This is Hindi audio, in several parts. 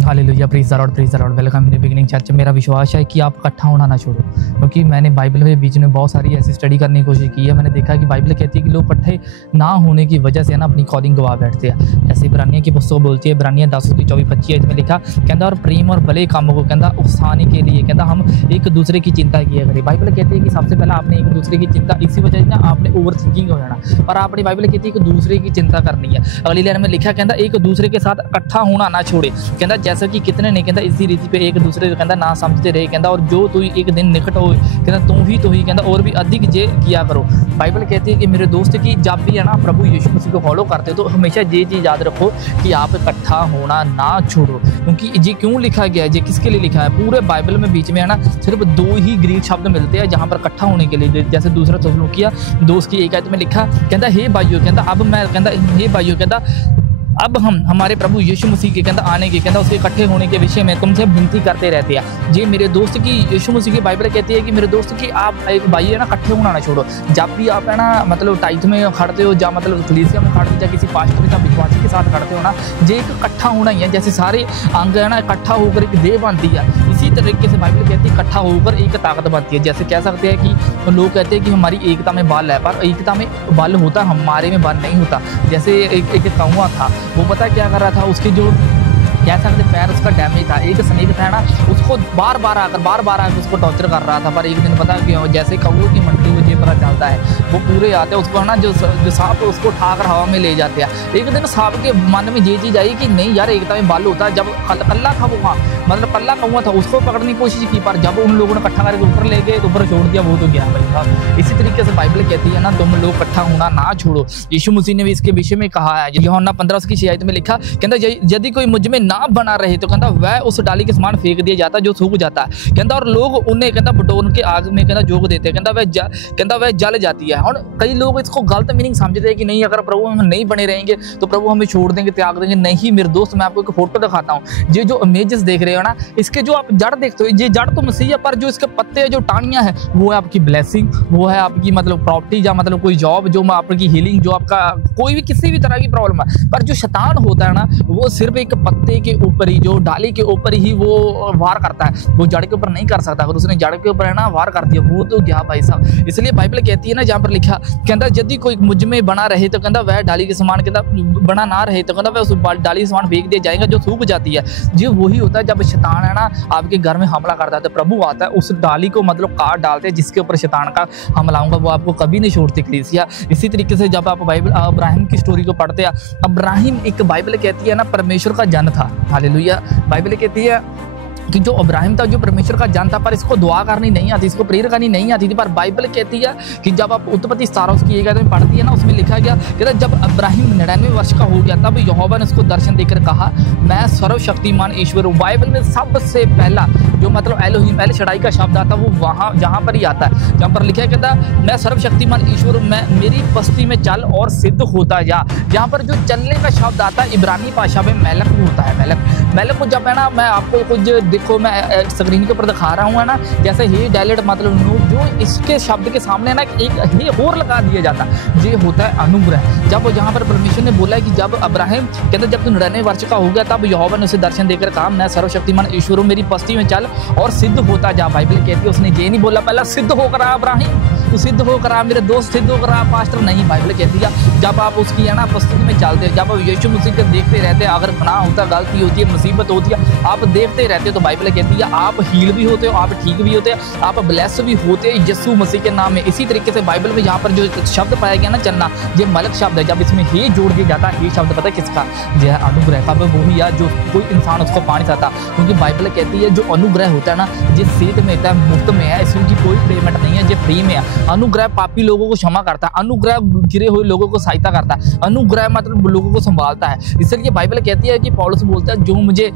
Hallelujah, praise the Lord, praise the Lord. Welcome in the beginning church. मेरा विश्वास है कि आप इकट्ठा होना ना छोड़ो, क्योंकि मैंने बाइबल के बीच में बहुत सारी ऐसी स्टडी करने की कोशिश की है। मैंने देखा कि बाइबल कहती है कि लोग इकट्ठे ना होने की वजह से ना अपनी कॉलिंग गवा बैठते हैं। ऐसे इब्रानियों की पुस्तक बोलती है, इब्रानियों 10:24-25 में लिखा कहता और प्रेम और भले कामों को कहता उकसाने के लिए कहता हम एक दूसरे की चिंता किया करें। बाइबल कहती है कि सबसे पहले आपने एक दूसरे की चिंता, इसी वजह से ना आपने ओवर थिंकिंग हो जाना, और आपने बाइबल कहती है कि दूसरे की चिंता करनी है। अगली लाइन में लिखा कहता एक दूसरे के साथ इकट्ठा होना ना छोड़े, कहता जैसा कि कितने ने कहता इसी रीति पे एक दूसरे को कहता ना समझते रहे, कहता और जो तू एक दिन निकट हो कहता तू ही कहता और भी अधिक जे किया करो। बाइबल कहती है कि मेरे दोस्त की जब भी है ना प्रभु यीशु मसीह को फॉलो करते हो तो हमेशा ये चीज़ याद रखो कि आप इकट्ठा होना ना छोड़ो, क्योंकि ये क्यों लिखा गया है, ये किसके लिए लिखा है। पूरे बाइबल में बीच में है ना सिर्फ 2 ही ग्रीक शब्द मिलते हैं जहाँ पर इकट्ठा होने के लिए। जैसे दूसरा थिस्सलुनीकियों 2:1 में लिखा कहता हे भाइयों कहता अब मैं कहता हे भाइयों कहता अब हम हमारे प्रभु यीशु मसीह के कहता आने के कहता उसके इकट्ठे होने के विषय में तुमसे विनती करते रहते हैं। जी मेरे दोस्त की यीशु मसीह की बाइबल कहती है कि मेरे दोस्त की आप एक भाई है ना इकट्ठे होना ना छोड़ो। जब भी आप है ना मतलब टाइट में खड़ते हो, या मतलब कलीसिया में खड़ते हो, या किसी पास्टर या विश्वासी के साथ खड़ते हो ना, जे एक इकट्ठा होना ही है। जैसे सारे अंग है ना इकट्ठा होकर एक देह बनती है, इसी तरीके से बाइबल कहती है इकट्ठा होकर एक ताकत बनती है। जैसे कह सकते हैं कि लोग कहते हैं कि हमारी एकता में बल है, पर एकता में बल होता हमारे में बल नहीं होता। जैसे एक कौवा था, वो पता क्या कर रहा था, उसके जो कह सकते पैर उसका डैमेज था, एक स्नेक था ना उसको बार बार आकर उसको टॉर्चर कर रहा था। पर एक दिन पता कि जैसे कौवे की मंडली को ये पता चलता है, वो पूरे आते हैं उसको है ना जो सांप उसको उठाकर हवा में ले जाते हैं। एक दिन सांप के मन में ये चीज़ आई कि नहीं यार एकता में बल होता है। जब कल्ला था वो, हाँ मतलब कल्ला कौवा था, उसको पकड़ने की कोशिश की, पर जब उन लोगों ने इकट्ठा करके ऊपर ले गए तो ऊपर छोड़ दिया, वो तो गया भाई साहब। इसी तरीके से बाइबल कहती है ना तुम लोग इकट्ठा होना ना छोड़ो। यीशु मसीह ने भी इसके विषय में कहा है। यूहन्ना 15:6 में लिखा कहता यदि कोई मुझ में ना बना रहे तो कहता वह उस डाली के समान फेंक दिया जाता जो सूख जाता है, कहता और लोग उन्हें कहता बटोर के आग में कहता जोग देते हैं, कहता वह जल जाती है। और कई लोग इसको गलत मीनिंग समझते हैं कि नहीं अगर प्रभु हम नहीं बने रहेंगे तो प्रभु हमें छोड़ देंगे, त्याग देंगे। नहीं मेरे दोस्त, मैं आपको एक फोटो दिखाता हूँ। ये जो इमेजेस देख रहे हो ना, इसके जो आप जड़ देखते हो, ये जड़ तो मसीह है, पर जो इसके पत्ते जो टाहनियां है वो है आपकी ब्लेसिंग, वो है आपकी मतलब प्रॉपर्टी, या मतलब कोई जॉब, जो आपकी हीलिंग, जो आपका कोई भी किसी भी तरह की प्रॉब्लम है। पर जो शैतान होता है ना वो सिर्फ एक पत्ते के ऊपर ही, जो डाली के ऊपर ही वो वार करता है, वो जड़ के ऊपर नहीं कर सकता। अगर उसने जड़ के ऊपर है ना वार कर दिया वो तो गया भाई साहब। इसलिए बाइबल कहती है ना जहाँ पर लिखा कहता यदि कोई मुझ में बना रहे तो कहता वह डाली के समान, कहता बना ना रहे तो कहता वह उस डाली के समान फेंक दिया जाएगा जो सूख जाती है। ये वही होता है जब शैतान है ना आपके घर में हमला करता है तो प्रभु आता है उस डाली को मतलब काट डालते हैं जिसके ऊपर शैतान का हमला होगा, वो आपको कभी नहीं छोड़ती कलीसिया। इसी तरीके से जब आप बाइबल अब्राहिम की स्टोरी को पढ़ते हैं, अब्राहिम एक बाइबल कहती है ना परमेश्वर का जन था। हालेलुया। बाइबल कहती है कि जो अब्राहिम था जो परमेश्वर का जन था, पर इसको दुआ करनी नहीं आती, इसको प्रेयर करनी नहीं आती थी। पर बाइबल कहती है कि जब आप उत्पत्ति 17 में पढ़ती है ना, उसमें लिखा गया कहता जब अब्राहिम 99 वर्ष का हो गया तब यहोवा ने उसको दर्शन देकर कहा मैं सर्वशक्तिमान ईश्वर हूँ। बाइबल में सबसे पहला जो मतलब एलोहिम, पहले चढ़ाई का शब्द आता है वो वहाँ जहाँ पर ही आता है, जहाँ पर लिखा है कहता मैं सर्वशक्तिमान ईश्वर हूँ, मैं मेरी बस्ती में चल और सिद्ध होता जा। जहाँ पर जो चलने का शब्द आता है इब्रानी भाषा में मेलक होता है। मेलक को जब है ना मैं आपको कुछ देखो मैं स्क्रीन के ऊपर दिखा रहा हूँ है ना, जैसे ही डायलेट मतलब नो, जो इसके शब्द के सामने ना एक ही और लगा दिया जाता है, ये होता है अनुग्रह। जब जहाँ पर परमेश्वर ने बोला है कि जब अब्राहिम कहते जब तू 99 वर्ष का हो गया तब यहोवा ने उसे दर्शन देकर कहा मैं सर्वशक्तिमान ईश्वर हूँ, मेरी बस्ती में चल और सिद्ध होता जा। बाइबल कहती है उसने ये नहीं बोला पहला सिद्ध होकर आ अब्राहिम, तू सिद्ध होकर आ मेरे दोस्त, सिद्ध होकर आ पास्टर, नहीं। बाइबल कहती है जब आप उसकी है ना उपस्थिति में चलते हैं, जब आप यीशु मसीह को देखते रहते हैं, अगर गुनाह होता, गलती होती है, मुसीबत होती है, आप देखते रहते हो तो बाइबल कहती है आप हील भी होते हो, आप ठीक भी होते हैं, आप ब्लेस भी होते हैं यीशु मसीह के नाम में। इसी तरीके से बाइबल में यहाँ पर जो शब्द पाया गया ना चलना, ये मलक शब्द है। जब इसमें हे जोड़ दिया जाता है, ये शब्द पता है किसका, यह अनुग्रह का, वही है जो कोई इंसान उसको पा नहीं सकता, क्योंकि बाइबल कहती है जो अनुग्रह होता है ना ये सेठ में होता है, मुफ्त में है, इसकी कोई पेमेंट नहीं है, ये फ्री में है। अनुग्रह पापी लोगों को क्षमा करता है, अनुग्रह गिरे हुए लोगों को सहायता करता है, अनुग्रह मतलब लोगों को संभालता है। इसलिए बाइबल कहती है कि पौलुस बोलता है जो मुझे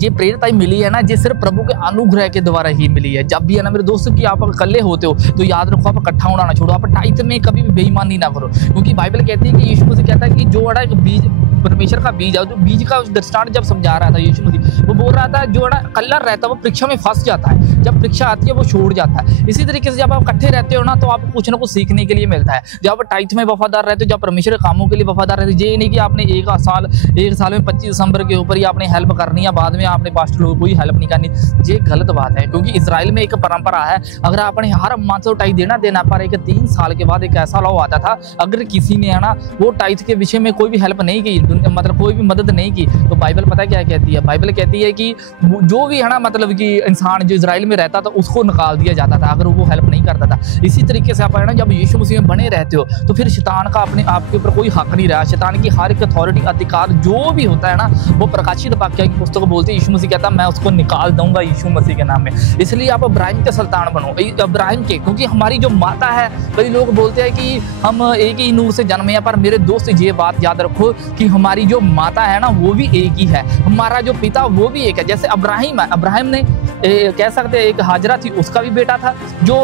ये प्रेरणा मिली है ना ये सिर्फ प्रभु के अनुग्रह के द्वारा ही मिली है। जब भी है ना मेरे दोस्तों की आप अकेले होते हो तो याद रखो आप इकट्ठा होना ना छोड़ो, आप टाइट में कभी भी बेईमानी ना करो, क्योंकि बाइबल कहती है कि यीशु मसीह कहता है कि जो बड़ा एक बीज परमेश्वर का बीज है, जो बीज का दृष्टांत जब समझा रहा था यीशु मसीह, वो बोल रहा था जो बड़ा कल्ला रहता है वो परीक्षा में फंस जाता है। जब परीक्षा आती है वो छोड़ जाता है। इसी तरीके से जब आप इकट्ठे रहते हो ना तो आपको कुछ ना कुछ सीखने के लिए मिलता है। जब आप टाइट में वफादार रहते हो, जब परमेश्वर के कामों के लिए वफादार रहते हो, ये नहीं कि आपने एक साल में 25 दिसंबर के ऊपर ही आपने हेल्प करनी है, बाद में आपने पास्टर लोगों को ही हेल्प नहीं करनी। ये गलत बात है, क्योंकि इजराइल में एक परंपरा है, अगर आपने हर मंथ तो टाइट देना पर एक 3 साल के बाद एक ऐसा लॉ आता था, अगर किसी ने है ना वो टाइट के विषय में कोई भी हेल्प नहीं की, मतलब कोई भी मदद नहीं की, तो बाइबल पता है क्या कहती है? बाइबल कहती है कि जो भी है ना मतलब कि इंसान जो इजराइल में रहता था उसको निकाल दिया जाता था अगर वो हेल्प नहीं करता था। इसी तरीके से आप है ना जब यीशु मसीह में बने रहते हो तो फिर शैतान का अपने आपके ऊपर कोई हक नहीं रहा। शैतान की हर एक अथॉरिटी, अधिकार जो भी होता है ना वो प्रकाशित वाक्य की पुस्तक बोलती है, यीशु मसीह कहता है मैं उसको निकाल दूंगा यीशु मसीह के नाम में। इसलिए आप इब्राहिम के सुल्तान बनो, इब्राहिम के, क्योंकि हमारी जो माता है, कई लोग बोलते हैं कि हम एक ही नूर से जन्मे हैं, पर मेरे दोस्त ये बात याद रखो कि हमारी जो माता है ना वो भी एक ही है, हमारा जो पिता वो भी एक है। जैसे अब्राहिम है, अब्राहिम ने कह सकते हैं एक हाजरा थी उसका भी बेटा था, जो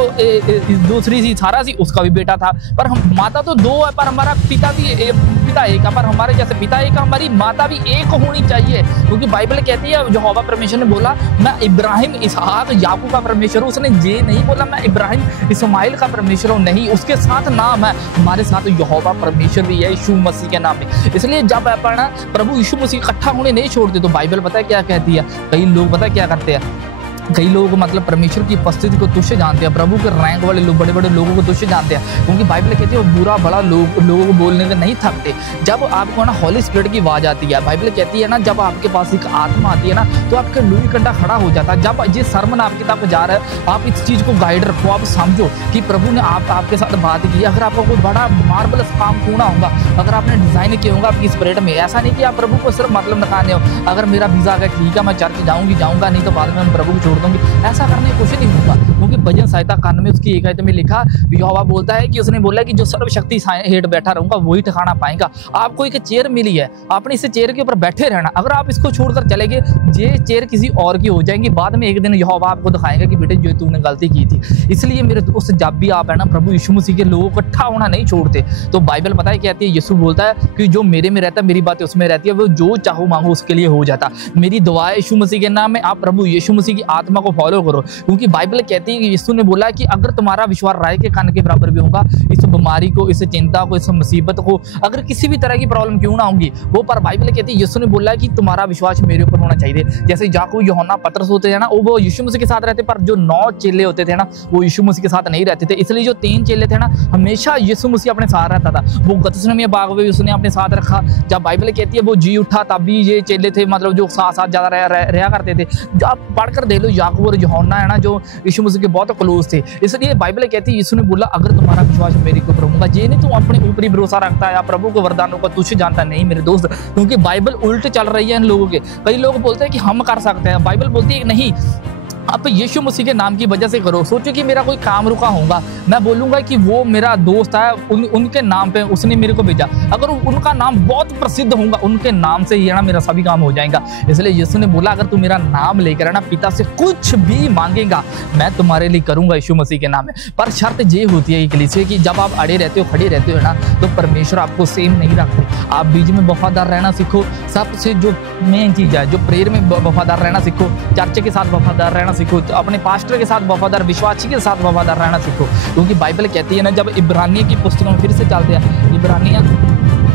दूसरी थी सारा थी उसका भी बेटा था, पर हम माता तो 2 है पर हमारा पिता एक है, पर हमारे जैसे पिता एक है हमारी माता भी एक होनी चाहिए। क्योंकि बाइबल कहती है यहोवा परमेश्वर ने बोला मैं इब्राहिम, इसहाक, याकूब का परमेश्वर हूँ। उसने ये नहीं बोला मैं इब्राहिम इस्माइल का परमेश्वर हूँ, नहीं, उसके साथ नाम है, हमारे साथ यहोवा परमेश्वर भी है यीशु मसीह के नाम में। इसलिए जब आप ना प्रभु यीशु मसीह इकट्ठा होने नहीं छोड़ते तो बाइबल पता है क्या कहती है? कई लोग पता है क्या करते हैं, कई लोग मतलब परमेश्वर की उपस्थिति को तुच्छ जानते हैं, प्रभु के रैंक वाले लोग, बड़े बड़े लोगों को तुच्छ जानते हैं, क्योंकि बाइबल कहती है वो बुरा भला लोगों को बोलने के नहीं थकते। जब आपको ना हॉली स्पिरिट की आवाज आती है, बाइबल कहती है ना जब आपके पास एक आत्मा आती है ना तो आपके लूई कंडा खड़ा हो जाता है। जब ये सरमन आपकी तरफ जा रहा है आप इस चीज को गाइड रखो, आप समझो कि प्रभु ने आपके साथ बात की। अगर आपको कोई बड़ा मार्बलस काम पूरा होगा, अगर आपने डिजाइन किया होगा आपकी स्पिरिट में, ऐसा नहीं कि आप प्रभु को सिर्फ मतलब निकालने हो, अगर मेरा वीजा आ गया ठीक है मैं चर्च जाऊंगा नहीं तो बाद में मैं प्रभु को छोड़ दूंगी, ऐसा करने की कोशिश नहीं होगा। क्योंकि भजन संहिता 91 में उसकी 1 आयत में लिखा, यहोवा बोलता है कि उसने बोला कि जो सर्वशक्ति हेठ बैठा रहूंगा वही ठिकाना पाएगा। आपको एक चेयर मिली है, आपने इस चेयर के ऊपर बैठे रहना, अगर आप इसको छोड़कर चले गए ये चेयर किसी और की हो जाएगी, बाद में एक दिन यहोवा आपको दिखाएगा कि बेटे जो तूने गलती की थी। इसलिए मेरे दोस्त जब भी आप है ना प्रभु यीशु मसीह के लोगों को इकट्ठा होना नहीं छोड़ते तो बाइबल पता है कहती है, यीशु बोलता है कि जो मेरे में रहता है मेरी बातें उसमें रहती है, वो जो चाहो मांगो उसके लिए हो जाता। मेरी दुआ है यीशु मसीह के नाम में आप प्रभु यीशु मसीह की आत्मा को फॉलो करो, क्योंकि बाइबल कहती है कि यीशु ने बोला कि अगर तुम्हारा विश्वास राय के कान के बराबर भी होगा, इस बीमारी को, इस चिंता को, इस मुसीबत को, अगर किसी भी तरह की प्रॉब्लम क्यों ना होगी वो, पर बाइबल कहती है यीशु ने बोला कि तुम्हारा विश्वास मेरे ऊपर होना चाहिए। जैसे याकूब, यूहन्ना, पतरस होते हैं ना वो यीशु मसीह के साथ रहते, पर जो 9 चेले होते थे ना वो यीशु मसीह के साथ नहीं रहते थे। इसलिए जो 3 चेले थे ना हमेशा यीशु मसीह अपने साथ रहता था। वो गतसमनी बाग में उसने अपने साथ रखा, जब बाइबल कहती है वो जी उठा तब भी ये चेले थे मतलब जो साथ ज्यादा रहा करते थे। जो आप पढ़कर देख लो याकूब और यूहन्ना है ना जो यीशु मसीह के बहुत क्लोज थे। इसलिए बाइबल कहती है यीशु ने बोला अगर तुम्हारा विश्वास मेरे ऊपर होगा, ये नहीं तुम अपने ऊपर ही भरोसा रखता है या प्रभु को वरदानों को तुच्छ जानता नहीं मेरे दोस्त, क्योंकि बाइबल उल्ट चल रही है इन लोगों के। कई लोग बोलते हैं कि हम कर सकते हैं, बाइबल बोलती है कि नहीं, आप यीशु मसीह के नाम की वजह से करो। सोचो कि मेरा कोई काम रुका होगा, मैं बोलूंगा कि वो मेरा दोस्त है, उनके नाम पे उसने मेरे को भेजा, अगर उनका नाम बहुत प्रसिद्ध होगा उनके नाम से ही है ना मेरा सभी काम हो जाएगा। इसलिए यीशु ने बोला अगर तू मेरा नाम लेकर है ना पिता से कुछ भी मांगेगा मैं तुम्हारे लिए करूंगा यीशु मसीह के नाम में। पर शर्त ये होती है कलीसिया की जब आप अड़े रहते हो, खड़े रहते हो ना तो परमेश्वर आपको सेम नहीं रखते। आप बीच में वफादार रहना सीखो, सबसे जो मेन चीज है जो प्रेयर में वफादार रहना सीखो, चर्च के साथ वफादार रहना सीखो, तो अपने पास्टर के साथ वफादार, विश्वासी के साथ वफादार रहना सीखो। क्योंकि बाइबल कहती है ना जब इब्रानिया की पुस्तक में फिर से चलते हैं, इब्रानिया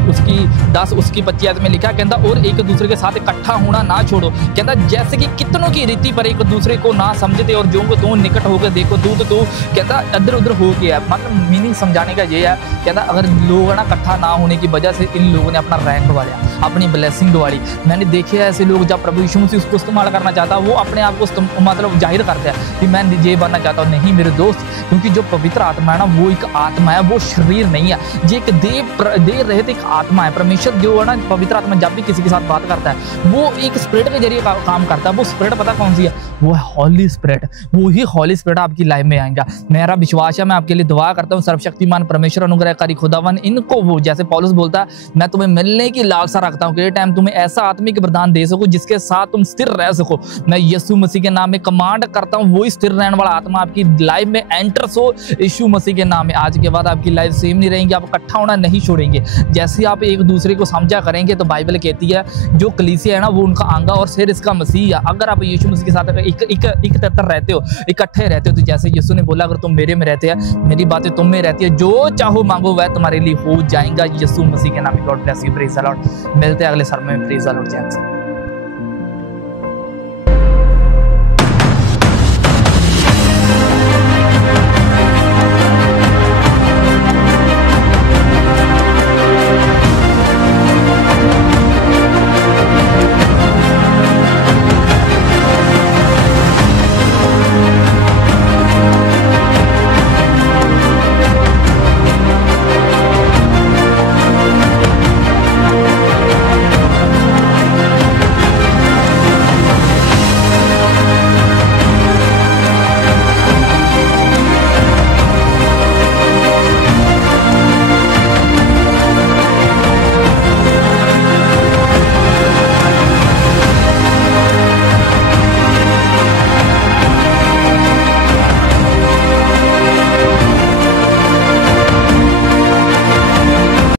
उसकी 10 उसकी 25 में लिखा कहता और एक दूसरे के साथ इकट्ठा होना ना छोड़ो, कहता जैसे कि कितनों की रीति पर एक दूसरे को ना समझते और जो को तो निकट होकर देखो तू कहता इधर उधर हो गया। मतलब मीनिंग समझाने का ये है, कहता अगर लोग ना इकट्ठा ना होने की वजह से इन लोगों ने अपना रैंक गवाया, अपनी ब्लेसिंग गवाड़ी। मैंने देखे ऐसे लोग जब प्रभु यीशु मसीह उसको इस्तेमाल करना चाहता वो अपने आप को मतलब जाहिर करते हैं कि मैं ये बनना चाहता हूँ। नहीं मेरे दोस्त, क्योंकि जो पवित्र आत्मा है ना वो एक आत्मा है, वो शरीर नहीं है, ये एक देह रहित एक आत्मा है। परमेश्वर जो है ना पवित्र आत्मा जब भी किसी के साथ बात करता है वो एक स्पिरिट के जरिए काम करता है। वो स्पिरिट पता कौन सी है? वो है हॉली स्पिरिट। वो ही हॉली स्पिरिट आपकी लाइफ में आएगा। मेरा विश्वास है, मैं आपके लिए दुआ करता हूँ सर्वशक्तिमान परमेश्वर अनुग्रहकारी खुदावन इनको वो जैसे पौलुस बोलता है मैं तुम्हें मिलने की लालसा रखता हूँ कि टाइम तुम्हें ऐसा आत्मिक वरदान दे सको जिसके साथ तुम स्थिर रह सको। मैं यीशु मसीह के नाम में कमांड करता हूँ वो स्थिर रहने वाला आत्मा आपकी लाइफ में एंटर हो यीशु मसीह के नाम में। आज के बाद आपकी लाइफ सेम नहीं रहेगी, आप इकट्ठा होना नहीं छोड़ेंगे। जैसे सी आप एक दूसरे को समझा करेंगे तो बाइबल कहती है जो कलीसिया है ना वो उनका अंग और सिर इसका मसीह है। अगर आप यीशु मसीह के साथ एक तरह रहते हो, इकट्ठे रहते हो, तो जैसे यीशु ने बोला अगर तुम मेरे में रहते हैं, मेरी बातें तुम में रहती है, जो चाहो मांगो वह तुम्हारे लिए हो जाएगा। यीशु मसीह के नाम में God bless you, praise the Lord. मिलते हैं अगले सर्मन में, प्रेज द लॉर्ड।